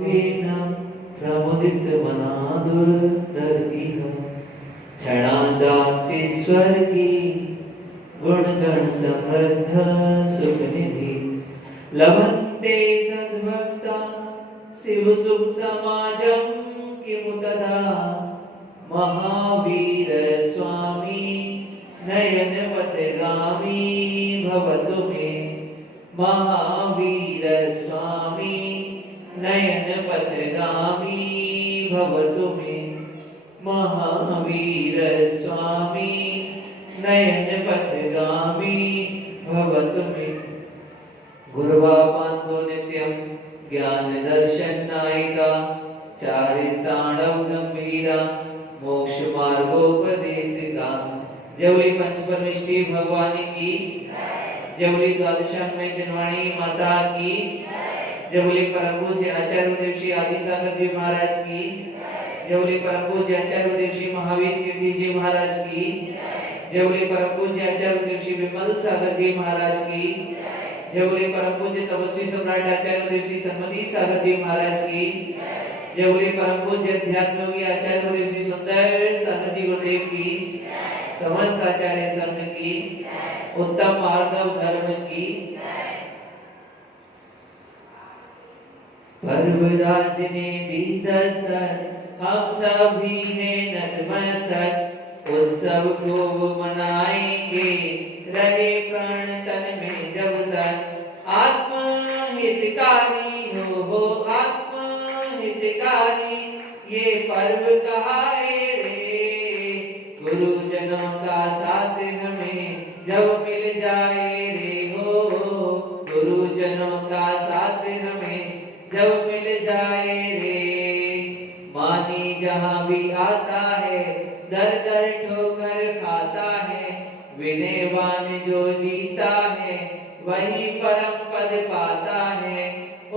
वीणं प्रमुदितमनादुर्दर्गिह क्षणादासीश्वर की गुणगण समृद्ध सुखनिधि लभन्ते सद्भक्ता शिव सुख समाजं किमुतदा महावीर स्वामी नयन पथगामी भवतु मे महावीर स्वामी नयन पथगामी भवतु मे महावीर स्वामी नयन पथगामी भवतु मे गुरुवा पांतो नित्यं ज्ञान दर्शन नायिका चारितांडव गंभीरा मोक्ष मार्गोपदेशिका जवली पंच परमेष्टि भगवानी की जवली द्वादशांग में जनवाणी माता की जवली परम पूज्य आचार्य देव श्री आदि सागर जी महाराज की जवली परम पूज्य आचार्य देव श्री महावीर कीर्ति जी महाराज की जवली परम पूज्य आचार्य देव श्री विमल सागर जी महाराज की जवली परम पूज्य तपस्वी सम्राट आचार्य देव श्री सन्मति सागर जी महाराज की जवली परम पूज्य अध्यात्म योगी आचार्य देव श्री सुंदर सागर जी गुरुदेव की समस्त आचार्य संघ की उत्तम मार्गव धर्म की पर्वराज ने दी दस्तक हम सभी ने नतमस्तक उत्सव को मनाएंगे रहे प्राण तन में जब तक आत्महितकारी हो आत्महितकारी ये पर्व कहाए रे गुरुजनों का साथ हमें जब मिल जाए रे हो गुरुजनों का साथ हमें जब मिल जाए रे मानी जहां भी आता है दर दर ठोकर खाता है विनयवान जो जीता है वही परम पद पाता है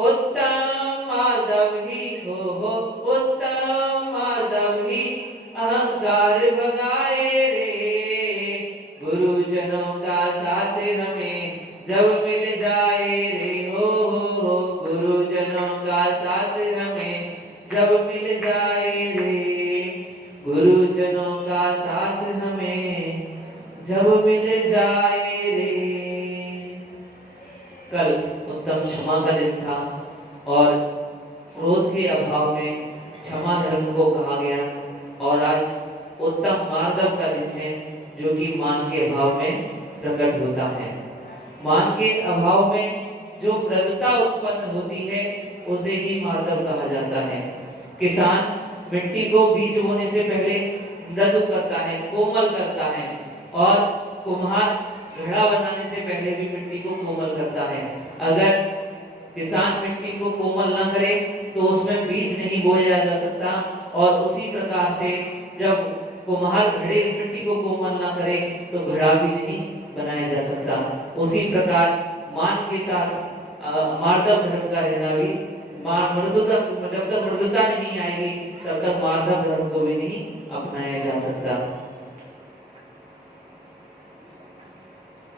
उत्तम माधव ही हो उत्तम माधव ही अहंकार भगाए रे गुरुजनों का साथ हमें जब मिल जाए रे हो गुरुजनों का साथ हमें जब मिल जाए रे गुरुजनों का साथ हमें जब मिल जाए रे। कल उत्तम क्षमा का दिन था और क्रोध के अभाव में क्षमा धर्म को कहा गया और आज उत्तम मार्दव का दिन है जो कि मान के अभाव में प्रकट होता है। मान के अभाव में जो मृदुता उत्पन्न होती है उसे ही मार्दव कहा जाता है। किसान मिट्टी को बीज बोने से पहले मृदु करता है कोमल करता है और कुम्हार घड़ा बनाने से पहले भी मिट्टी को कोमल करता है। अगर किसान मिट्टी को कोमल ना करे तो उसमें बीज नहीं बोया जा सकता और उसी प्रकार से जब कुम्हार घड़े मिट्टी को कोमल ना करे तो घड़ा भी नहीं बनाया जा सकता। उसी प्रकार मान के साथ मार्दव धर्म का रहना भी मृदुता जब तक मृदुता नहीं आएगी तब तक मार्दव धर्म को भी नहीं अपनाया जा सकता।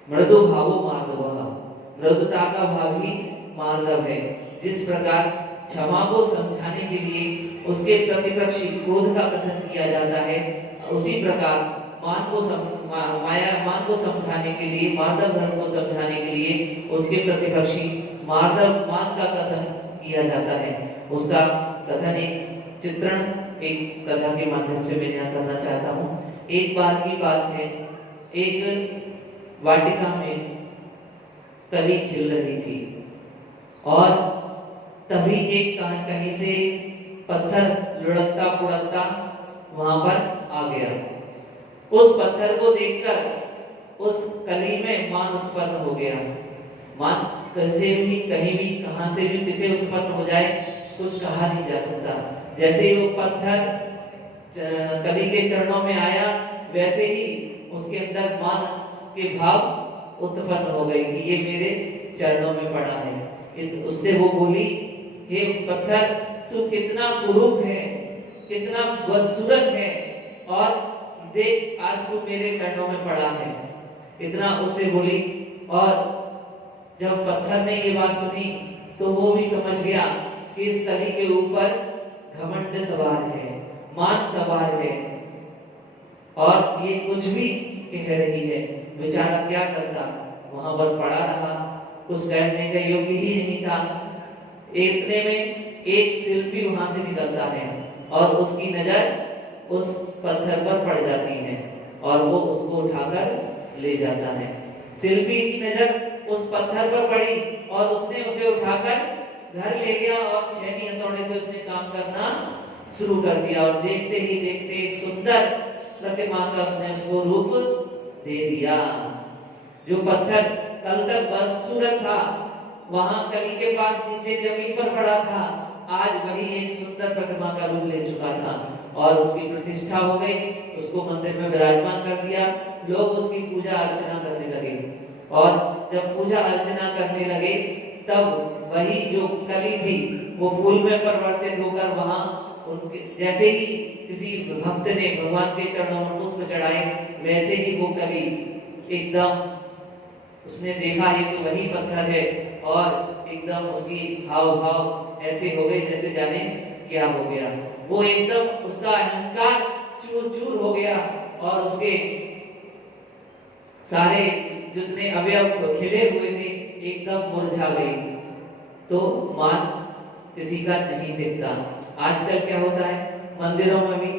मृदु भावो मार्दवः मृदुता का भाव ही मार्दव है। जिस प्रकार क्षमा को समझाने के लिए उसके प्रतिपक्षी क्रोध का कथन किया जाता है उसी प्रकार मान को समझाने के लिए मार्दव धर्म को समझाने के लिए उसके प्रतिपक्षी मार्दव मान का कथन किया जाता है। उसका कथन एक चित्रण एक कथा के माध्यम से मैं यहाँ करना चाहता हूँ। एक बार की बात है एक वाटिका में कली खिल रही थी और तभी एक कहीं से पत्थर लुढ़कता पुढ़कता वहां पर आ गया। उस पत्थर को देखकर उस कली में मान उत्पन्न हो गया। मान कैसे भी कहीं भी कहां से भी किसे उत्पन्न हो जाए कुछ कहा नहीं जा सकता। जैसे ही वो पत्थर कली के चरणों में आया वैसे ही उसके अंदर मान के भाव उत्पन्न हो गए कि ये मेरे चरणों में पड़ा है। उससे वो बोली हे पत्थर तू कितना कुरूप है कितना बदसूरत है और देख आज तू मेरे चरणों में पड़ा है। इतना उससे बोली और जब पत्थर ने ये बात सुनी तो वो भी समझ गया कि इस कली के ऊपर घमंड सवार है, मान सवार है और ये कुछ भी कह रही है। बेचारा क्या करता, वहां पर पड़ा रहा, कुछ करने का योग्य ही नहीं था। इतने में एक शिल्पी वहां से निकलता है और उसकी नजर उस पत्थर पर पड़ जाती है और वो उसको उठाकर ले जाता है। शिल्पी की नजर उस पत्थर पर पड़ी और उसने उसे उठाकर घर ले गया और छेनी हथौड़े से उसने काम करना शुरू कर दिया और देखते ही देखते एक सुंदर प्रतिमा का उसने उसको रूप दे दिया। जो पत्थर कल तक बदसूरत था, वहां कली के पास नीचे जमीन पर पड़ा था, आज वही एक सुंदर प्रतिमा का रूप ले चुका था और उसकी प्रतिष्ठा हो गई, उसको मंदिर में विराजमान कर दिया। लोग उसकी पूजा अर्चना करने लगे और जब पूजा अर्चना करने लगे तब वही जो कली थी वो फूल में परिवर्तित होकर वहां उनके जैसे ही किसी भक्त ने भगवान के चरणों में पुष्प चढ़ाए, वैसे ही वो कली एकदम उसने देखा ये तो वही पत्थर है और एकदम उसकी हाव भाव ऐसे हो गए जैसे जाने क्या हो गया। वो एकदम उसका अहंकार चूर चूर हो गया और उसके सारे जितने अवयव खिले हुए थे एकदम मुरझा गए। तो मान किसी का नहीं टिकता। आजकल क्या होता है, मंदिरों में भी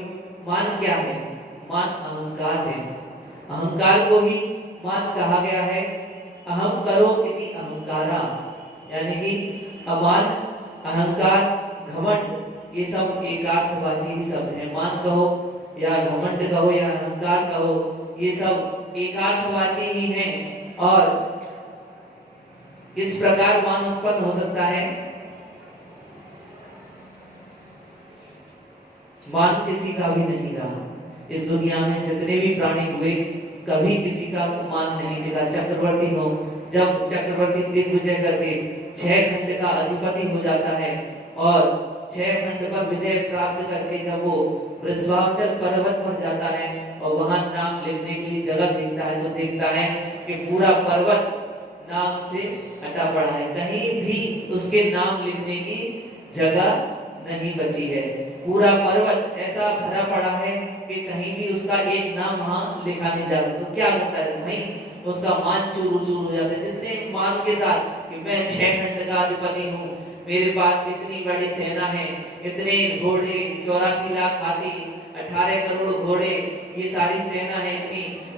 मान क्या है, मान अहंकार है। अहंकार को ही मान कहा गया है। अहम करो इति अहंकारा, यानी कि अमान, अहंकार, घमंड, ये सब एकार्थवाची ही शब्द है। मान कहो या घमंड कहो या अहंकार कहो, ये सब एकार्थवाची ही हैं। और किस प्रकार मान उत्पन्न हो सकता है, मान किसी का भी नहीं रहा। इस दुनिया में जितने भी प्राणी हुए कभी किसी का मान नहीं टिका। चक्रवर्ती हो, जब चक्रवर्ती दिग्विजय करके 6 खंड का अधिपति हो जाता है और 6 खंड पर विजय प्राप्त करके जब वो वृषभाचल पर्वत पर जाता है और वहां नाम लिखने के लिए जगह देखता है तो देखता है कि पूरा पर्वत नाम से हटा पड़ा है, कहीं भी उसके नाम लिखने की जगह नहीं बची है। पूरा पर्वत ऐसा भरा पड़ा है कि कहीं भी उसका एक नाम वहां लिखा नहीं जा सकता। तो क्या करता है भाई, उसका मान चूर चूर हो जाता है। जितने मान के साथ कि मैं 6 खंड का अधिपति हूँ, मेरे पास इतनी बड़ी सेना है, इतने घोड़े, 84 लाख हाथी, 18 करोड़ घोड़े, ये सारी सेना है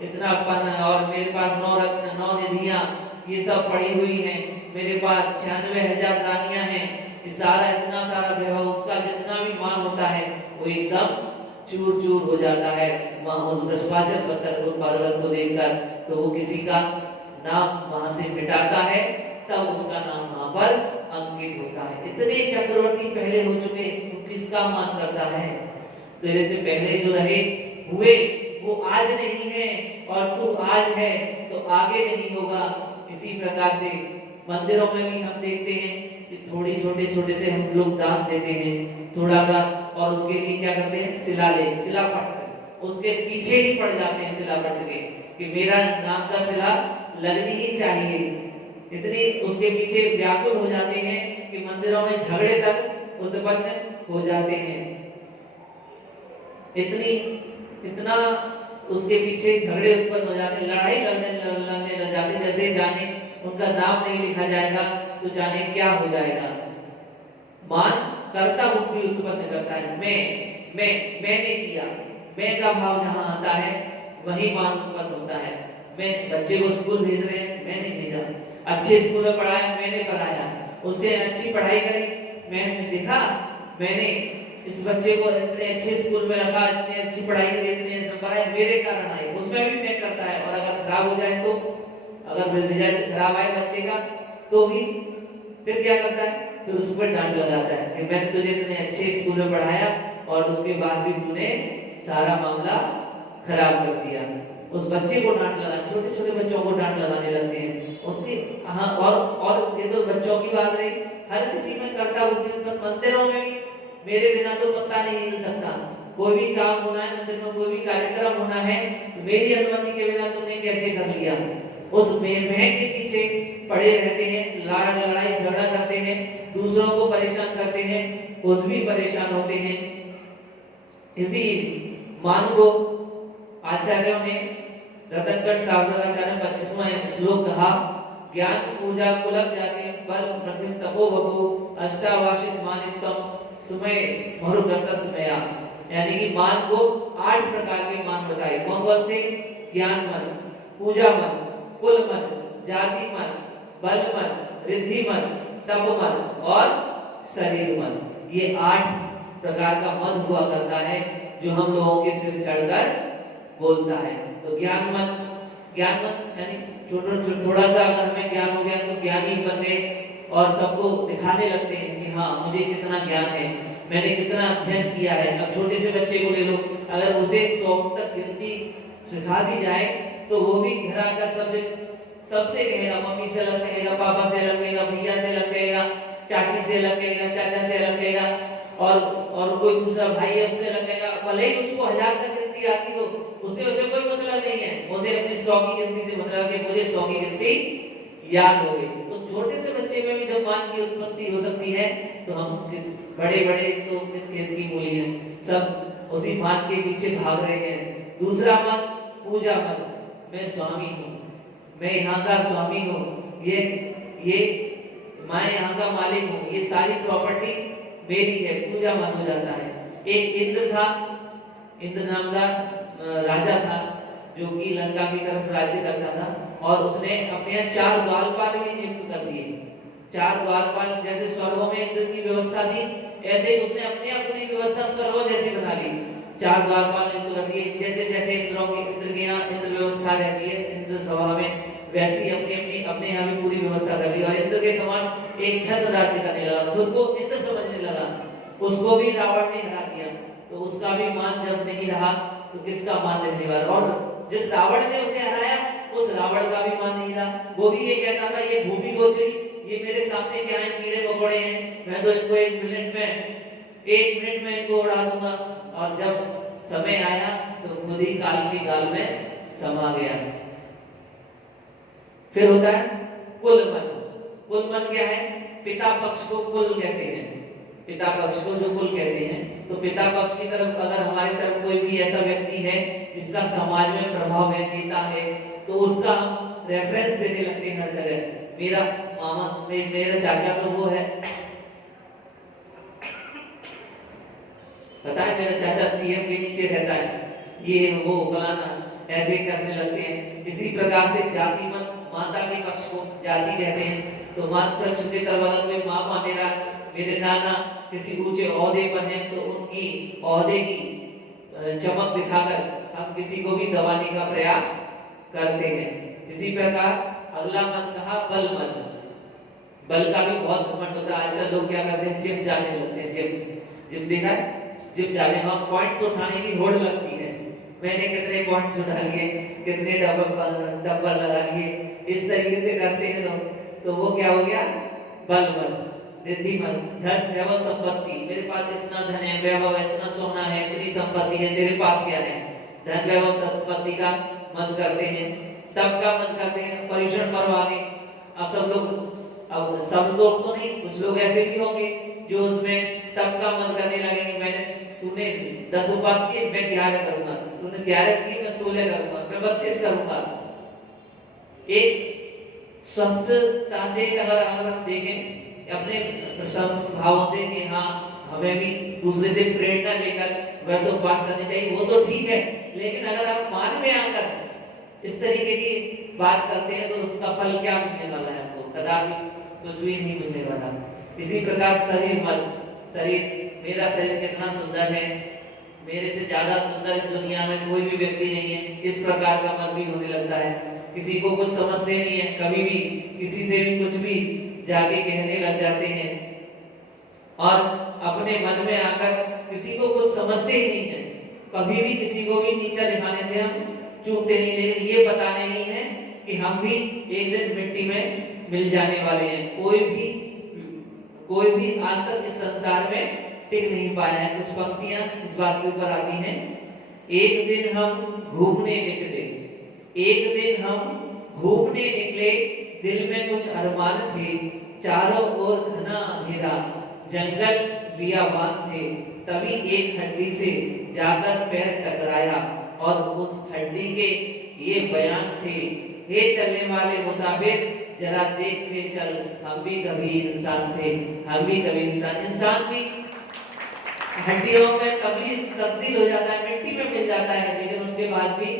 इतना पन, और मेरे पास 9 रत्न, 9 निधियां ये सब पड़ी हुई हैं, मेरे पास 96,000 रानियां हैं, ये सारा इतना सारा वैभव, उसका जितना भी मान होता है वो एकदम चूर चूर हो जाता है वहां उस वृषभाचल पर्वत को देखकर। तो वो किसी का नाम वहां से मिटाता है, तब उसका नाम वहां पर अंकित होता है। इतने चक्रवर्ती पहले हो चुके, तो किसका मान करता है। तेरे से पहले जो रहे हुए वो आज नहीं है और तू आज है तो आगे नहीं होगा। इसी प्रकार से मंदिरों में भी हम देखते हैं कि थोड़ी छोटे छोटे से हम लोग दान देते हैं थोड़ा सा, और उसके लिए क्या करते हैं, शिलालेख, शिलापट्ट उसके पीछे ही पड़ जाते हैं शिलापट्ट के कि मेरा नाम का शिला लगनी ही चाहिए। इतने उसके पीछे व्याकुल हो जाते हैं कि मंदिरों में झगड़े तक उत्पन्न हो जाते हैं। इतना उसके पीछे झगड़े उत्पन्न हो जाते हैं, लड़ाई लड़ने लग जाते, जैसे जाने उनका नाम नहीं लिखा जाएगा तो जाने क्या हो जाएगा। मान कर्ता बुद्धि उत्पन्न करता है। मैंने किया, मैं का भाव जहां आता है वही मान उत्पन्न होता है। मैं बच्चे को स्कूल भेज रहे हैं, मैंने भेजा, अच्छे स्कूल में पढ़ाया, मैंने पढ़ाया, उसने अच्छी पढ़ाई करी, मैंने देखा, मैंने इस बच्चे को इतने अच्छे स्कूल में रखा, इतनी अच्छी पढ़ाई करी, इतने नंबर आए, मेरे कारण आए, उसमें भी मैं करता है। और अगर खराब हो जाए तो, अगर रिजल्ट खराब आए बच्चे का तो भी फिर क्या करता है, फिर उस पर डांट लगाता है कि मैंने तुझे इतने अच्छे स्कूल में पढ़ाया और उसके बाद भी तूने सारा मामला खराब कर दिया। उस बच्चे को डांट लगा, छोटे छोटे बच्चों को डांट लगाने लगते हैं उनके। हाँ, और ये तो बच्चों की बात रही, हर किसी में कर्ता बुद्धि उत्पन्न। मंदिरों में भी मेरे बिना तो पत्ता नहीं हिल सकता, कोई भी काम होना है मंदिर में, कोई भी कार्यक्रम होना है, मेरी अनुमति के बिना तुमने कैसे कर लिया। उस मैं के पीछे पड़े रहते हैं, लड़ाई झगड़ा करते हैं, दूसरों को परेशान करते हैं, खुद भी परेशान होते हैं। इसी मान को आचार्यों ने रतनगढ़ सावधानाचार्य 25वां श्लोक कहा, ज्ञान पूजा कुलक जाति बल मध्यम तपो बपो अष्टावासित मानितम समय मरुगत समया। यानी कि मान को 8 प्रकार के मान बताए। कौन कौन से? ज्ञान मन, पूजा मन, कुल मन, जाति मन, बल मन, रिद्धि मन, तप मन और शरीर मन। ये 8 प्रकार का मन हुआ करता है जो हम लोगों के सिर चढ़कर बोलता है। तो ज्ञान मन यानी थोड़ा सा अगर हमें ज्ञान हो गया तो ज्ञानी बन गए और सबको दिखाने लगते हैं कि हाँ मुझे कितना ज्ञान है, मैंने कितना अध्ययन किया है। अब छोटे से बच्चे को ले लो, अगर उसे 100 तक गिनती सिखा दी जाए तो वो भी घर आकर सबसे कहेगा, मम्मी से अलग कहेगा, पापा से अलग कहेगा, भैया से अलग कहेगा, चाची से अलग कहेगा, चाचा से अलग कहेगा और कोई दूसरा भाई है उससे अलग कहेगा। भले ही उसको 1000 तक गिनती आती हो, उसे कोई मतलब नहीं है, उसे अपनी 100 की गिनती से मतलब है कि मुझे 100 की गिनती याद हो गई। उस छोटे से बच्चे में भी जब मान की उत्पत्ति हो सकती है तो हम किस बड़े तो किस खेत की मूली है, सब उसी मान के पीछे भाग रहे हैं। दूसरा मन पूजा मन, मैं स्वामी हूँ, मैं यहाँ का स्वामी हूँ, ये मैं यहाँ का मालिक हूँ, ये सारी प्रॉपर्टी मेरी है, पूजा मन हो जाता है। एक इंद्र था, इंद्र नाम का राजा था जो कि लंका की तरफ राज्य करता था और उसने अपने यहाँ 4 द्वारपाल भी नियुक्त कर दिए। 4 द्वारपाल, जैसे स्वर्गों में इंद्र की व्यवस्था थी ऐसे ही उसने अपने यहाँ पूरी व्यवस्था स्वर्गों जैसी बना ली। 4 द्वारपाल नियुक्त कर दिए। जैसे जैसे इंद्र के यहाँ इंद्र व्यवस्था रहती है इंद्र सभा में, वैसे ही अपने यहाँ भी पूरी व्यवस्था कर ली और इंद्र के समान एक छत्र राज्य करने लगा, खुद को इंद्र समझने लगा। उसको भी रावण ने हरा दिया, तो उसका भी मान जब नहीं रहा तो किसका मान रहने वाला। और जिस रावण ने उसे हराया उस रावण का भी मान नहीं रहा। वो भी ये कहता था ये भूमि गोचरी, ये मेरे सामने क्या है, कीड़े मकोड़े हैं, मैं तो इनको 1 मिनट में इनको उड़ा दूंगा। और जब समय आया तो खुद ही काल की गाल में समा गया। फिर होता है कुल मन। कुल मन क्या है? पिता पक्ष को कुल कहते हैं। पिता पक्ष को जो कुल कहते हैं, तो पिता पक्ष की तरफ अगर हमारी तरफ कोई भी ऐसा व्यक्ति है जिसका समाज में प्रभाव है, नेता है, तो उसका हम रेफरेंस देने लगते हैं हर जगह। मेरा मामा, मेरा चाचा तो वो है, पता है मेरा चाचा सीएम के नीचे रहता है, ये वो फलाना, ऐसे करने लगते हैं। इसी प्रकार से जाति मन, माता के पक्ष को जाति कहते हैं। तो माता पक्ष की तरफ अगर कोई मामा, मेरे नाना किसी ऊंचे ओहदे पर हैं तो उनकी ओहदे की चमक दिखाकर हम किसी को भी दबाने का प्रयास करते हैं। इसी प्रकार अगला मन कहा बल मन। बल का भी बहुत घमंड होता है। आजकल लोग क्या करते हैं, जिम जाने लगते हैं। जिम देखा है, जिम जाने में पॉइंट्स उठाने की होड़ लगती है। मैंने कितने पॉइंट्स उठा लिए, कितने डंबल लगा लिए, इस तरीके से करते हैं लोग। तो वो क्या हो गया? बल मन। रिद्धि मन, धन वैभव संपत्ति, मेरे पास इतना धन है, वैभव है, इतना सोना है, इतनी संपत्ति है, तेरे पास क्या है? धन वैभव संपत्ति का मन करते हैं। तप का मन करते हैं, परिश्रम पर्व आ गए। अब सब लोग तो नहीं, कुछ लोग ऐसे भी होंगे जो उसमें तप का मन करने लगेंगे। तूने 10 उपवास किए, मैं 11 करूंगा, तूने 11 किए, मैं 16 करूंगा, मैं 32 करूंगा। एक स्वस्थता से अगर हम देखें अपने भावों से कि हाँ हमें भी दूसरे से प्रेरणा लेकर व्रत उपवास करने चाहिए, वो तो ठीक है। लेकिन अगर आप मान में आकर इस तरीके की बात करते हैं तो उसका फल क्या मिलने वाला है? हमको कदापि कुछ भी नहीं मिलने वाला। इसी प्रकार शरीर मन, शरीर, मेरा शरीर कितना सुंदर है, मेरे से ज्यादा सुंदर इस दुनिया में कोई भी व्यक्ति नहीं है, इस प्रकार का मन भी होने लगता है। किसी को कुछ समझते नहीं है, कभी भी किसी से भी कुछ भी जाके कहने लग जाते हैं और अपने मन में आकर किसी को कुछ समझते ही नहीं है। कभी भी किसी को भी नीचा दिखाने से हम चूकते नहीं, लेकिन ये बताने नहीं है कि हम भी एक दिन मिट्टी में मिल जाने वाले हैं। कोई भी आज तक इस संसार में टिक नहीं पाया है। कुछ पंक्तियां इस बात के ऊपर आती हैं। एक दिन हम घूमने निकले, एक दिन हम घूमने निकले, दिल में कुछ अरमान थे, चारों ओर घना अंधेरा, जंगल बियाबान थे, तभी एक हड्डी से जाकर पैर टकराया और उस हड्डी के ये बयान थे, हे चलने वाले मुसाफिर जरा देख के चल, हम भी कभी इंसान थे, हम भी कभी इंसान भी हड्डियों में तब्दील हो जाता है, मिट्टी में मिल जाता है, लेकिन उसके बाद भी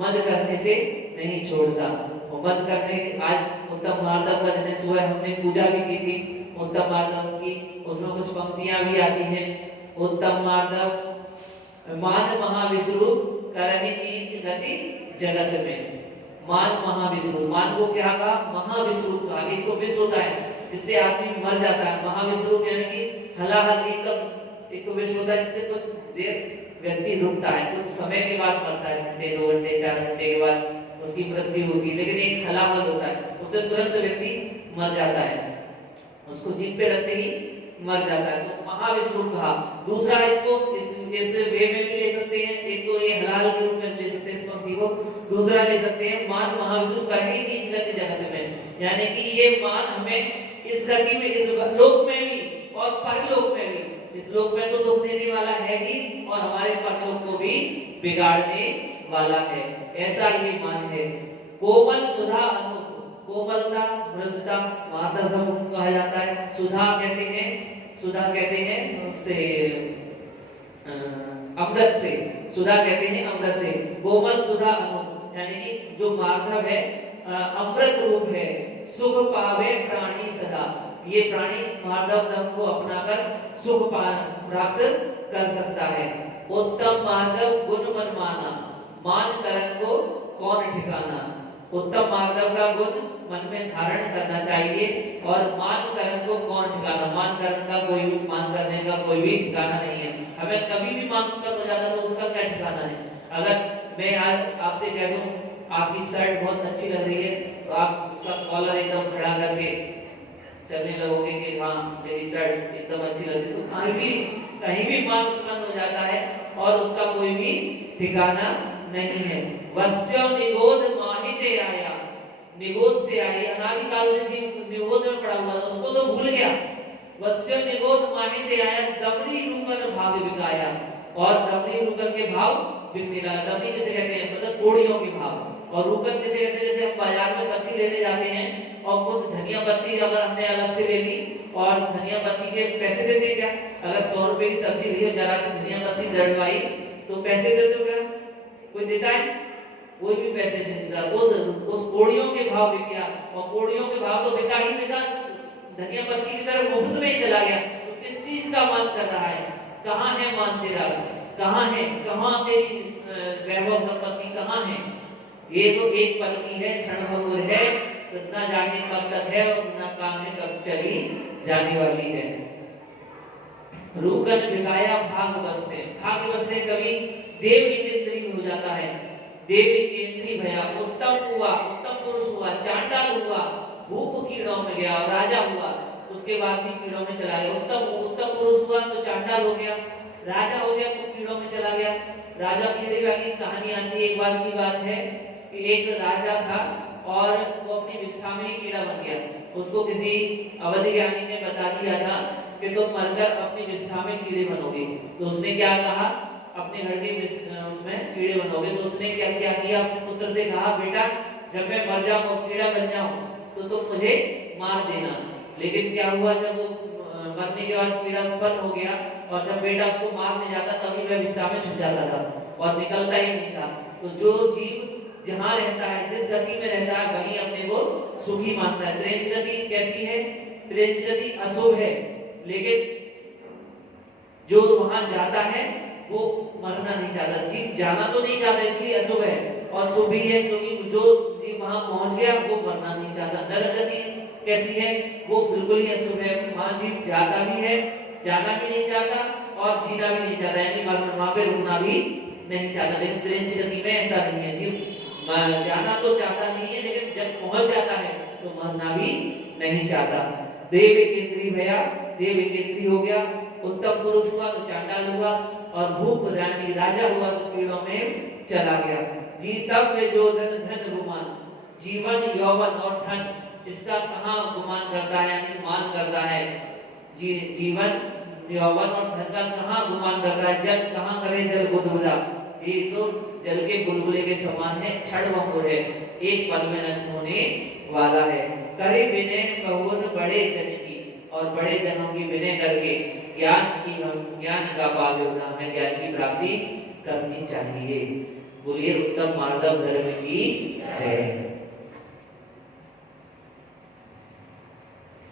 मद करने से नहीं छोड़ता। और मद करने आज उत्तम माधव का दिन सुबह हमने पूजा भी की थी उत्तम माधव की, उसमें कुछ पंक्तियां भी आती हैं। उत्तम माधव मान महाविष्णु करहि नीच गति जगत में। मान महाविष्णु, मान को क्या कहा? महाविष्णु कहा। एक तो विष होता है जिससे आदमी मर जाता है, महाविष्णु यानी कि हलाहल एकदम। एक तो विष होता है जिससे कुछ देर व्यक्ति रुकता है, कुछ समय के बाद मरता है, घंटे 2 घंटे 4 घंटे के बाद उसकी मृत्यु होती है, लेकिन एक हलाहल होता है उससे तुरंत व्यक्ति मर जाता है, उसको जीभ पे रखते ही मर जाता है, तो महाविष्णु कहा। दूसरा इसको इस वे में भी ले सकते हैं, एक तो ये हलाल के रूप में ले सकते हैं इस पंक्ति को, दूसरा ले सकते हैं मान महाविष्णु करहि नीच गति जगत में, यानी कि ये मान हमें इस गति में, इस लोक में भी और परलोक में भी, इस लोक में तो दुख देने वाला है ही और हमारे परलोक को भी बिगाड़ने वाला है, ऐसा ये मान है। कोमल सुधा अनु, कोमलता मृदुता माधव को कहा जाता है। सुधा कहते हैं, सुधा कहते हैं उससे अमृत से, सुधा कहते हैं अमृत से। कोमल सुधा अनु यानी कि जो माधव है अमृत रूप है। सुख पावे प्राणी सदा, ये प्राणी माधव धर्म को अपनाकर सुख प्राप्त कर सकता है। उत्तम माधव गुण मन माना, मान करण को कौन ठिकाना। उत्तम माधव का गुण मन में धारण करना चाहिए और मान करण को कौन ठिकाना। मान करण का कोई भी, मान करने का कोई भी ठिकाना नहीं है। हमें कभी भी मान उत्पन्न हो जाता तो उसका क्या ठिकाना है। अगर मैं आज आपसे कह दूं आपकी शर्ट बहुत अच्छी लग रही है, तो आप उसका कॉलर एकदम खड़ा करके चलने लगोगे कि हाँ मेरी शर्ट एकदम अच्छी लग रही है, तो कहीं भी मान उत्पन्न हो जाता है और उसका कोई भी ठिकाना नहीं है। वस्यो निगोध माहिते आया, निगोध से आई, अनादिकाल से जीव निगोध में पड़ा हुआ था, उसको तो भूल गया। वस्यो निगोध माहिते आया, दमड़ी रुकन भाग बिकाया, और दमड़ी रुकन के भाव बिकने लगा। दमड़ी किसे कहते हैं? मतलब कोड़ियों के भाव। और रुकन किसे कहते हैं? जैसे हम बाजार में सब्जी लेने जाते हैं और कुछ धनिया पत्ती अगर हमने अलग से ले ली और धनिया पत्ती के पैसे देते हैं क्या? अगर 100 रुपए की सब्जी ली और जरा सी धनिया पत्ती दड़वाई तो पैसे देते हो क्या? कोई देता है? कोई भी पैसे नहीं देता। उस कोड़ियों के भाव बिका, और कोड़ियों के भाव तो बिका ही बिका, धनिया पत्ती की तरफ मुफ्त में ही चला गया। तो किस चीज का मान कर रहा है? कहाँ है मान तेरा? कहाँ है? कहाँ तेरी वैभव संपत्ति कहाँ है? ये तो एक पल की है, क्षण भंगुर है, तो ना जाने कब तक है और ना कामने कब चली जाने वाली है। रूकन बिकाया भाग बसते, भाग बसते कभी देव केंद्रीय हो जाता है, देवी केंद्रीय भया। उत्तम हुआ, उत्तम पुरुष हुआ, चांडाल हुआ, भूप कीड़ों में गया और राजा हुआ, उसके बाद भी कीड़ों में चला गया। उत्तम पुरुष हुआ तो चांडाल हो गया, राजा हो गया तो कीड़ों में चला गया। राजा कीड़े वाली कहानी आती है। एक बार की बात है कि एक राजा था और वो अपनी विष्ठा में ही कीड़ा बन गया। उसको किसी अवधि ज्ञानी ने बता दिया था कि तुम मरकर अपनी विष्ठा में कीड़े बनोगे। तो उसने क्या कहा? अपने घर के उसमें कीड़े बनोगे। तो उसने क्या किया? अपने पुत्र से कहा, बेटा जब मैं मर जाऊं और कीड़ा बन जाऊं तो तुम मुझे मार देना। लेकिन क्या हुआ, जब वो मरने के बाद कीड़ा उत्पन्न हो गया और जब बेटा उसको मारने जाता तभी वह विष्ठा में छुप जाता था और निकलता ही नहीं था। तो जो जीव जहां रहता है, जिस गति में रहता है, वहीं अपने को सुखी मानता है। त्रेंच गति कैसी है? त्रेंच गति अशुभ है, लेकिन जो वहां जाता है वो मरना नहीं चाहता। जीव जाना तो नहीं चाहता, इसलिए अशुभ है, और शुभ ही है क्योंकि जो जीव वहां पहुंच गया वो मरना नहीं चाहता। नरक गति कैसी है? वो बिल्कुल ही अशुभ है। वहां जीव जाता भी है, जाना भी नहीं चाहता और जीना भी नहीं चाहता, यानी वहां पे रुकना भी नहीं चाहता। लेकिन त्रेंच गति में ऐसा नहीं है, जीव जाना तो चाहता नहीं है, लेकिन जब पहुंच जाता है तो मरना भी नहीं चाहता। देव केंद्रीय भया, देव केंद्रीय हो गया। उत्तम पुरुष हुआ तो चांडाल हुआ, और भूप रानी राजा हुआ तो कीड़ों में चला गया। जीतव्य जो धन धन गुमान, जीवन यौवन और धन, इसका कहाँ गुमान करता है, यानी मान करता है। जीवन, यौवन और धन का कहाँ गुमान करता है। जल कहाँ करे जल बुदबुदा, ये तो जल के बुलबुले के समान है, क्षण भंगुर है, एक पल में नष्ट होने वाला है। करे विनय कहुन बड़े जन की, और बड़े जनों की विनय करके ज्ञान का पावे होना, हमें ज्ञान की प्राप्ति करनी चाहिए। बोलिए उत्तम मार्गव धर्म की जय।